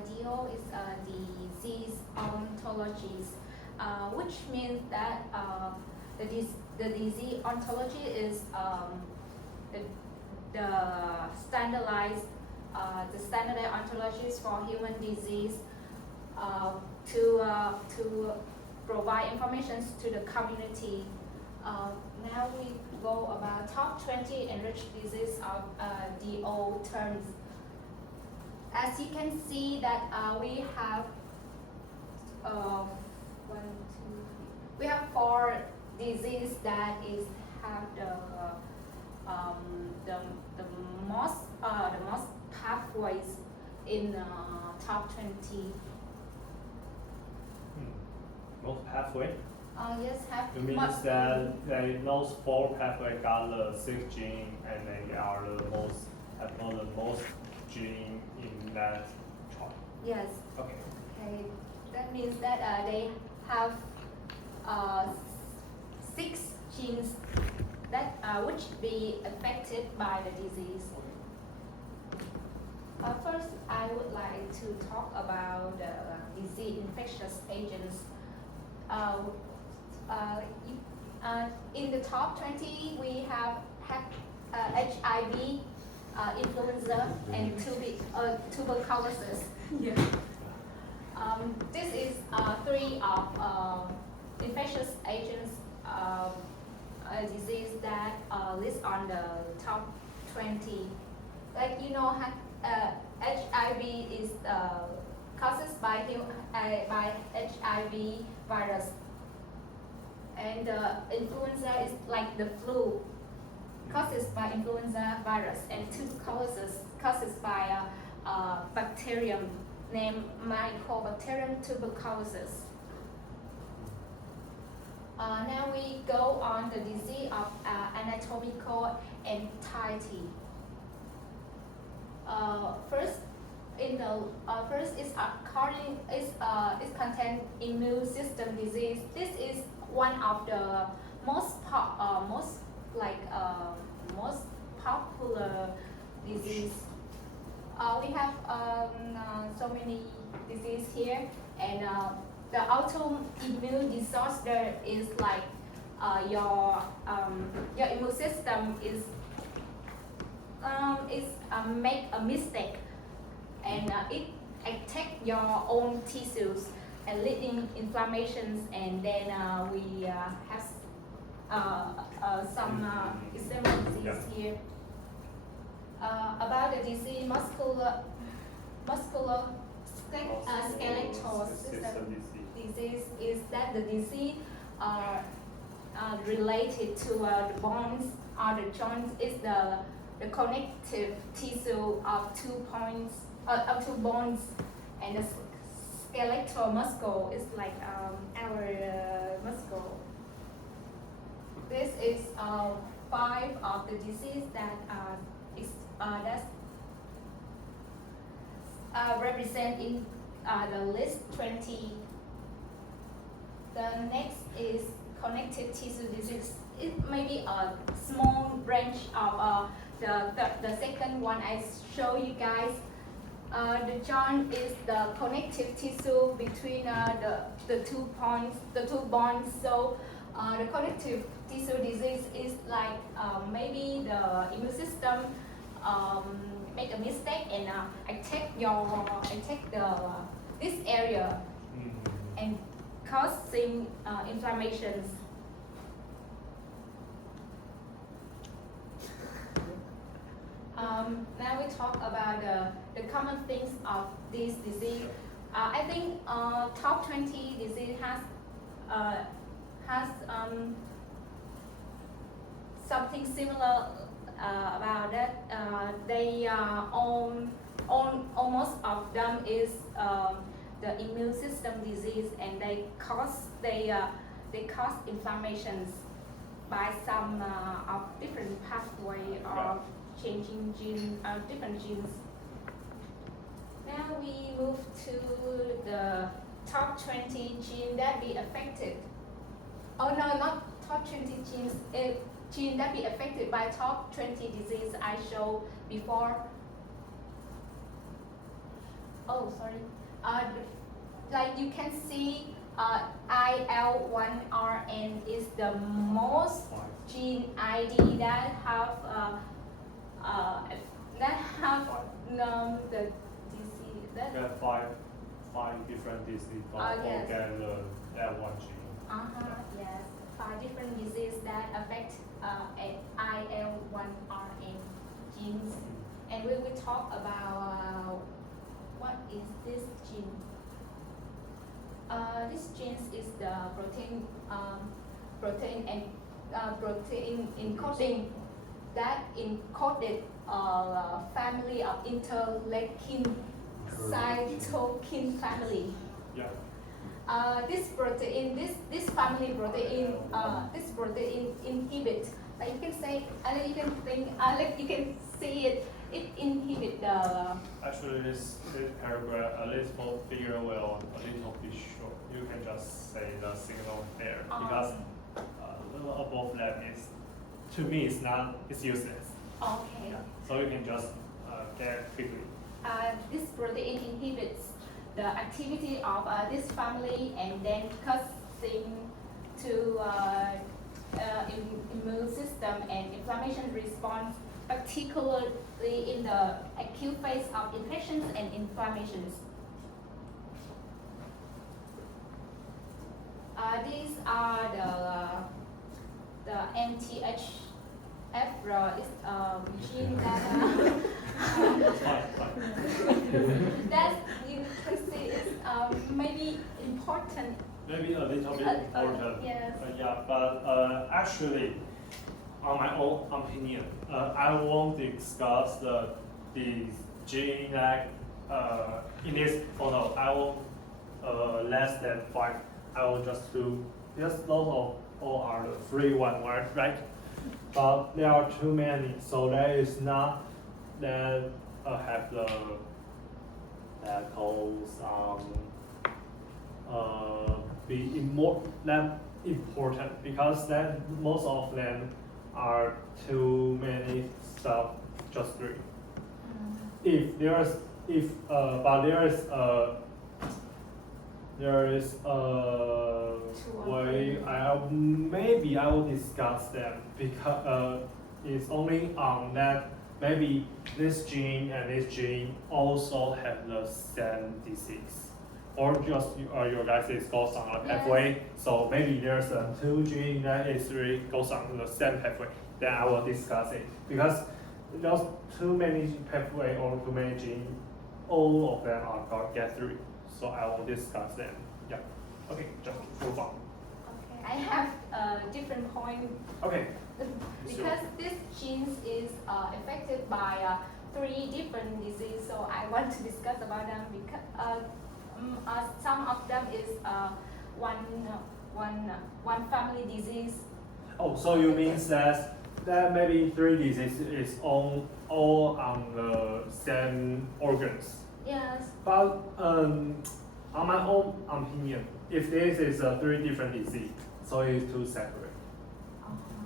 DO is disease ontologies, which means that the disease ontology is the, the standard ontologies for human disease to provide information to the community. Now we go about top 20 enriched disease of DO terms. As you can see that we have we have 4 diseases that is have the most pathways in top 20. Most pathway? Yes, have. It means that those 4 pathways got the 6 genes and they are the most gene in that chart. Yes. Okay. Okay. That means that they have 6 genes that which be affected by the disease. First, I would like to talk about the disease infectious agents. In the top 20, we have HIV, influenza, and tuberculosis. Yeah. This is 3 of infectious agents disease that list on the top 20. Like you know, HIV is caused by HIV virus, and influenza is like the flu, caused by influenza virus, and tuberculosis caused by a bacterium named Mycobacterium tuberculosis. Now we go on the disease of anatomical entirety. First is contain immune system disease. This is one of the most popular disease. We have so many disease here, and the autoimmune disorder is like your immune system is make a mistake, and it attack your own tissues and leading inflammations, and then we have some example disease here. About the disease musculoskeletal system disease is that the disease related to the bones or the joints is the connective tissue of 2 bones, and the skeletal muscle is like our muscle. This is 5 of the disease that represent in the list 20. The next is connective tissue disease. It may be a small branch of the second one I show you guys. The joint is the connective tissue between the 2 points, the 2 bonds. So the connective tissue disease is like maybe the immune system make a mistake and attack this area and causing inflammations. Now we talk about the common things of this disease. I think top 20 disease has something similar about that. They almost of them is the immune system disease, and they cause inflammations by some of different pathway of changing different genes. Now we move to the top 20 genes that be affected. Oh no, not top 20 genes. Gene that be affected by top 20 disease I showed before. Oh, sorry. Like you can see, IL1RN is the most gene ID that have the disease. There are five different diseases for Yes. get the L1 gene. Yes. 5 different diseases that affect IL1RN genes, and we will talk about what is this gene. This gene is the protein encoding that encoded a family of interleukin cytokine family. Yeah. This family protein, this protein inhibit. Like you can say, you can think, like you can see it. It inhibit the. Actually, this paragraph a little figure well, a little bit short. You can just say the signal there because above that is, to me, it's useless. Okay. Yeah. So you can just get quickly. This protein inhibits the activity of this family and then causing to immune system and inflammation response, particularly in the acute phase of infections and inflammations. These are the MTHF is gene that that you can see is maybe important. Maybe a little bit important. Yes. Yeah, but actually, on my own opinion, I won't discuss the gene that in this photo. I will less than 5. I will just do those all are the free one, right? But there are too many, so there is not that have the that goes that important because that most of them are too many stuff, just 3. If there's but there is a way maybe I will discuss them because it's only on that maybe this gene and this gene also have the same disease, or just your guys goes on a pathway. So maybe there's 2 gene that is really goes on the same pathway. Then I will discuss it because there's too many pathway or too many genes. All of them are get through. So I will discuss them. Yeah. Okay, just move on. Okay, I have a different point. Okay. Because this gene is affected by 3 different diseases, so I want to discuss about them because some of them is one family disease. Oh, so you mean that maybe 3 diseases is all on the same organs? Yes. But on my own opinion, if this is 3 different disease, so it's 2 separate.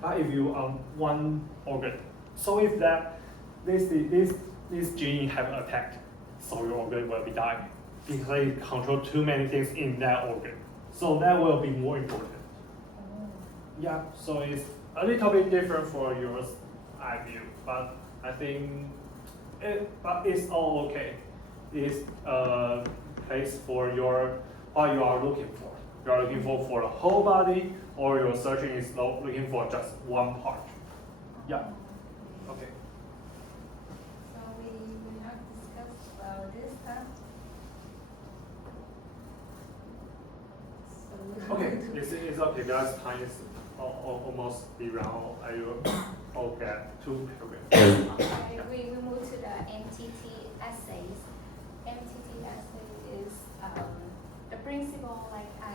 But if you on one organ, so if that this gene have attacked, so your organ will be dying because it control too many things in that organ. So that will be more important. Yeah, so it's a little bit different for yours, I view, but I think but it's all okay. It's a place for what you are looking for. You are looking for the whole body, or your searching is looking for just one part. Yeah. Okay. So we will not discuss about this time. So Okay, it's okay, guys. Time is almost be round. I will get 2 paragraphs. Okay, we move to the MTT assays. MTT assay is the principle, like I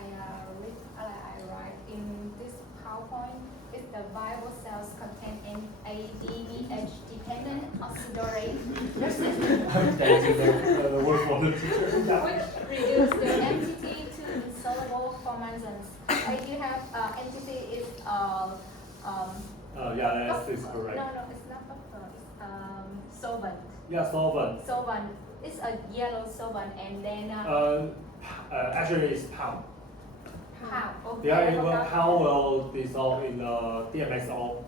write in this PowerPoint, is the viable cells contain an ADDH dependent oxidorate Thank you, the word for the teacher. which reduce the MTT to insoluble formations. Like you have MTT is Yeah, that's correct. No, it's not buffer. It's solvent. Yeah, solvent. Solvent it's a yellow solvent and then Actually, it's pound. how? Okay. Yeah, pound will dissolve in the DMSO.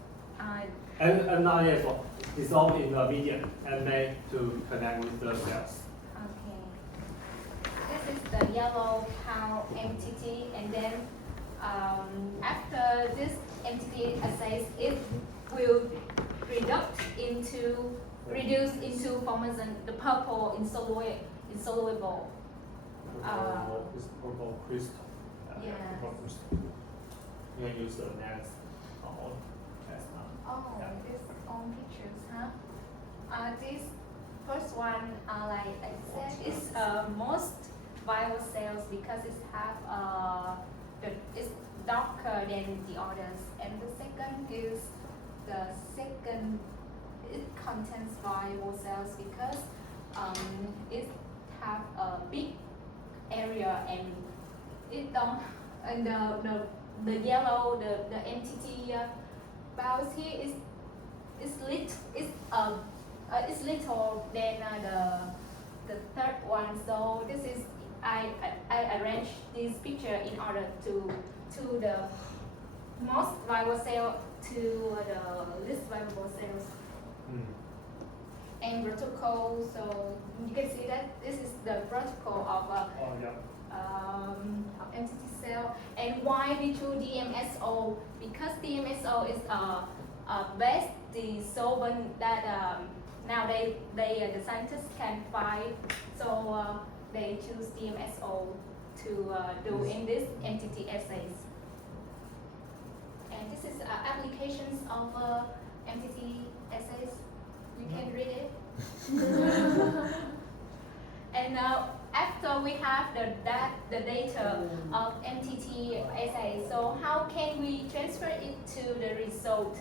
And not yet, so dissolve in the medium and made to connect with the cells. Okay. This is the yellow pound entity, and then after this entity assays, it will reduce into formation the purple insoluble. It's purple crystal. Yeah. Purple crystal. You can use the next test now. Oh, Yeah. this on pictures, huh? This first one, like I said, is most viable cells because it have it's darker than the others, and the second is it contains viable cells because it have a big area and it don't and the yellow the entity bounce here is little than the third one. So this is I arranged this picture in order to the most viable cell to the least viable cells. And protocol, so you can see that this is the protocol of entity cell. And why we choose DMSO? Because DMSO is best the solvent that nowadays the scientists can find. So they choose DMSO to do in this entity assays. And this is applications of entity assays. You can read it. And after we have the data of entity assay, so how can we transfer it to the result?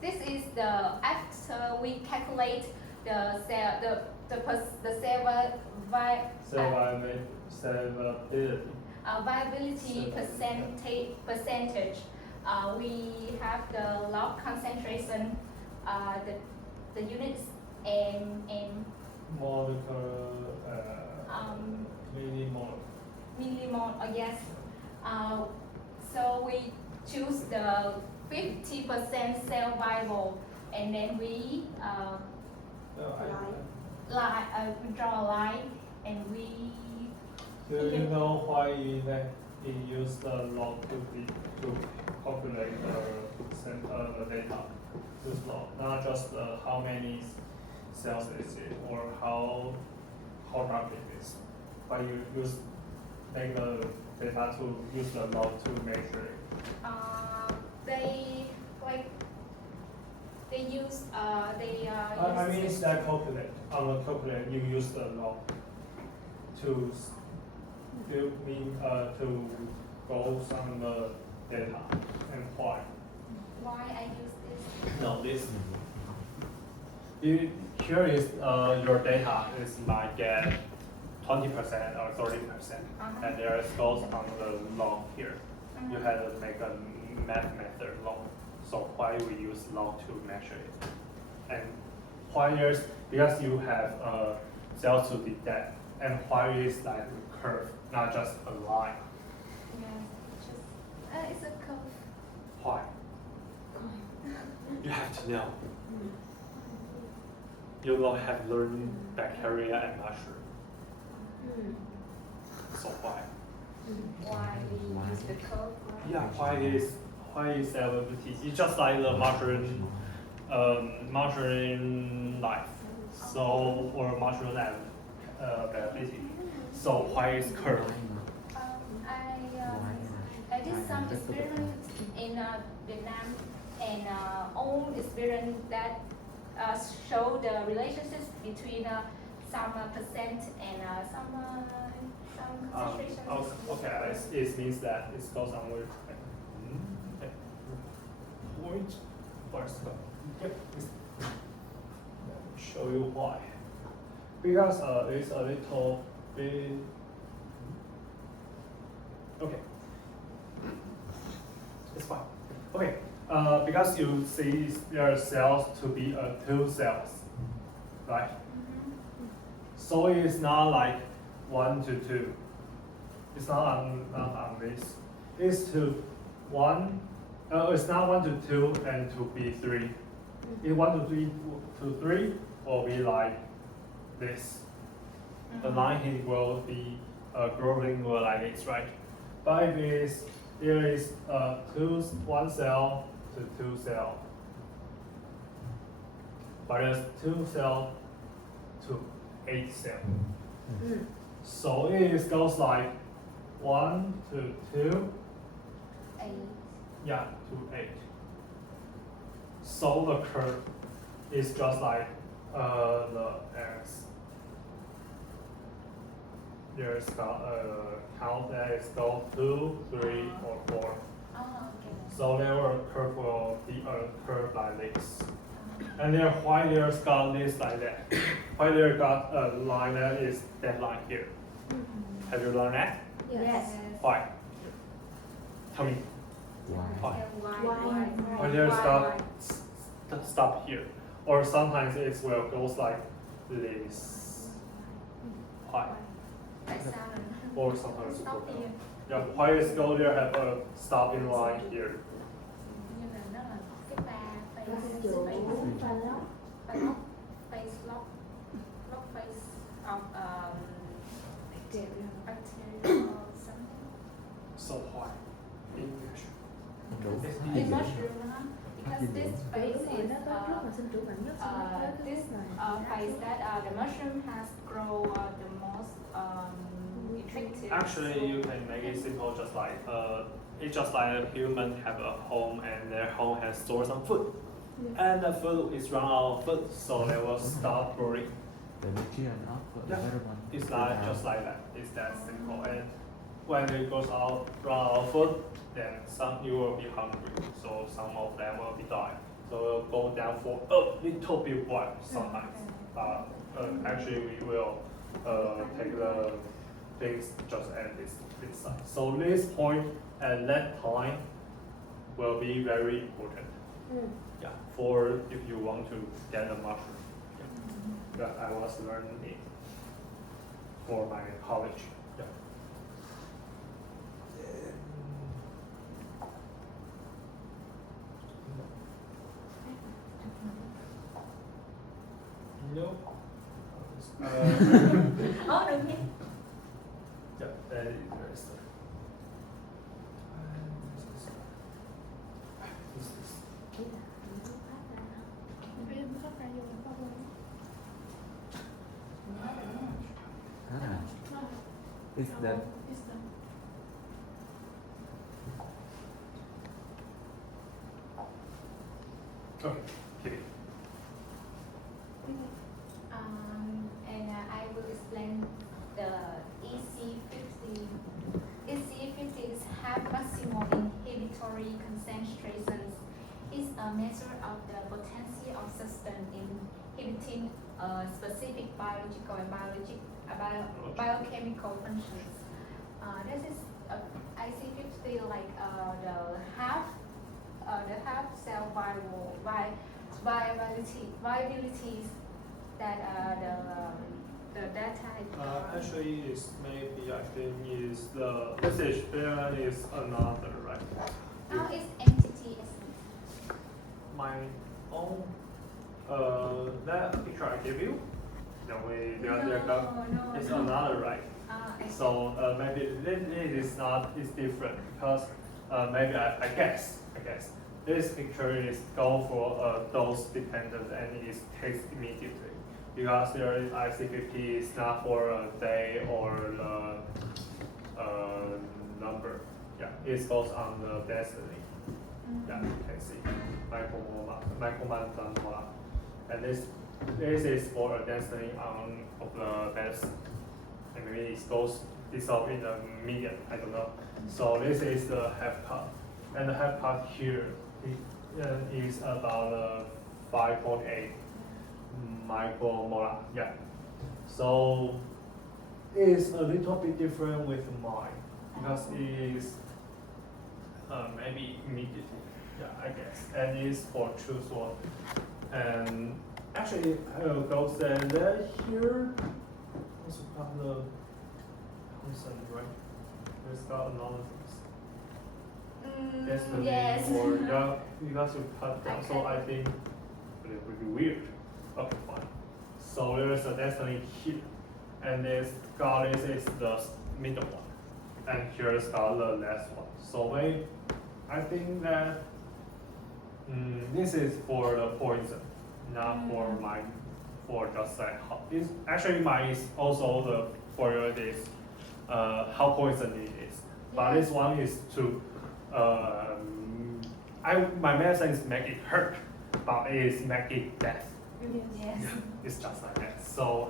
This is after we calculate the cell viability percentage. We have the log concentration, the units and molecular millimolar. Millimole, yes. So we choose the 50% cell viable, and then we draw a line, and we. Do you know why he used the log to calculate the data? Use log, not just how many cells is it or how dark it is, but you use make the data to use the log to measure it. They use I mean, it's that calculate. On the calculator, you use the log to to go some data and why. Why I use this? No, this. Here is your data is like get 20% or 30%, and there is goes on the log here. You have to make a math method log. So why we use log to measure it? And why is because you have cells to detect, and why is like a curve, not just a line? Yeah, it's a curve. Why? You have to know. You will have learned bacteria and mushroom. So why? Why we use the curve? Right? Yeah, why is viability? It's just like the mushroom life. So or mushroom viability. So why is curve? I did some experiments in Vietnam and own experiment that show the relationships between some percent and some concentration. Okay, it means that it goes on with point first. Yep. Let me show you why. Because it's a little bit. Okay. It's fine. Okay. Because you see their cells to be 2 cells, right? So it's not like 1 to 2. It's not on this. It's to 1. It's not 1 to 2 and to be 3. If 1 to 3 will be like this. The line here will be growing like this, right? But if there is 1 cell to 2 cell, but there's 2 cell to 8 cell. So it goes like 1 to 2, 8. yeah, to 8. So the curve is just like the X. There's count that is go 2, 3, or 4. Oh, okay. So their curve will be a curve like this. And then why there's got this like that? Why there got a line that is that line here? Have you learned that? Yes. Why? Tell me. Why? Why? Why there's got stop here? Or sometimes it will goes like this. Why? Tại sao lại Or sometimes stop here? yeah, why is go there have a stopping line here? Như là nó là cái ba Cái face chỗ face lock face of bacteria or something. So why? English. It's mushroom, huh? Because this phase is nó có lúc mà sinh trưởng mạnh nhất this phase that the mushroom has grown the most effective. Actually, you can make it simple, just like it's just like a human have a home and their home has stored some food, and the food is run out of food, so they will stop growing. The nutrient of the Yeah. environment. It's not just like that. It's that simple. And when it goes out, run out of food, then some you will be hungry. So some of them will be dying. So it will go down for a little bit while sometimes. Actually, we will take the things just at this side. So this point at that time will be very important. Yeah, for if you want to get a mushroom. Yeah, I was learning it for my college. Yeah. Nope. Được nhé. Yeah, that is very slow. Is that Okay, keep it. And I will explain the EC50. EC50 is have maximum inhibitory concentrations. It's a measure of the potency of substance inhibiting specific biological and biochemical functions. This is IC50 like the half cell viabilities that the data. Actually, is maybe I think is the message there is another, right? Now it's entity essence. My own that picture I gave you, the way they are No. it's another, right? So maybe this is not is different because maybe I guess this picture is go for dose dependent and it is takes immediately because there is IC50 is not for a day or the number. Yeah, it goes on the destiny. Yeah, you can see micromolar, and this is for a destiny on of the best. And maybe it goes dissolved in the medium. I don't know. So this is the half cut, and the half cut here is about 5.8 micromolar. Yeah. So it's a little bit different with mine because it is maybe immediately. Yeah, I guess. And it's for choose one. And actually, I will go say that here. Also got the consent, right? There's got another things. Destiny Yes. or yeah, because you cut down. So Okay. I think it would be weird. Okay, fine. So there's a destiny here, and this goddess is the middle one, and here's got the last one. So maybe I think that this is for the poison, not for mine. For just like how it's actually mine is also the for this how poison it is. But this one is to my medicine is make it hurt, but it is make it death. Yes. Yeah, it's just like that. So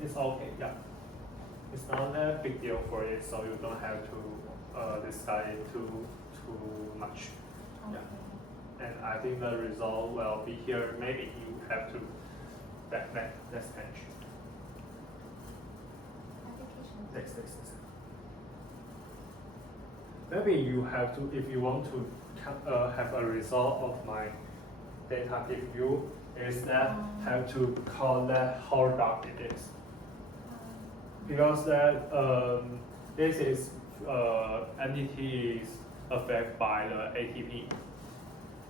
it's okay. Yeah, it's not a big deal for it. So you don't have to discuss it too much. Okay. And I think the result will be here. Maybe you have to back next page. Application. Next. Maybe you have to, if you want to have a result of my data give you, is that have to call that how dark it is. Because that this is entities affected by the ATP.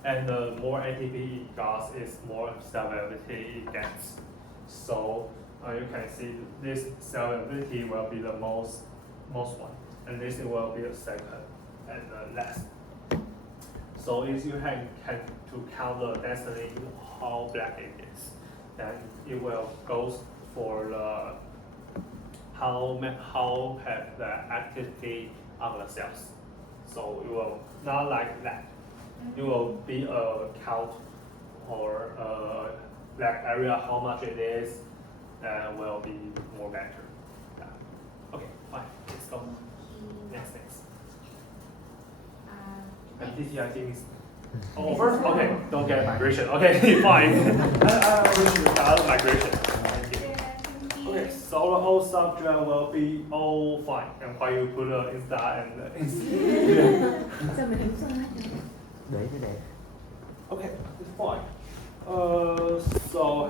And the more ATP it does, is more cell viability it gets. So you can see this cell viability will be the most one, and this will be the second and the last. So if you can to count the destiny how black it is, then it will go for the how have the activity of the cells. So it will not like that. It will be a count or a black area how much it is, and will be more better. Yeah. Okay, fine. Let's go. Next. And TT I think is over. Okay, don't get migration. Okay, fine. I wish you got migration. Thank you. Yeah, thank you. Okay, so the whole subject will be all fine. And why you put Insta and Sao mình không xóa cho Để cho đẹp. okay, it's fine. So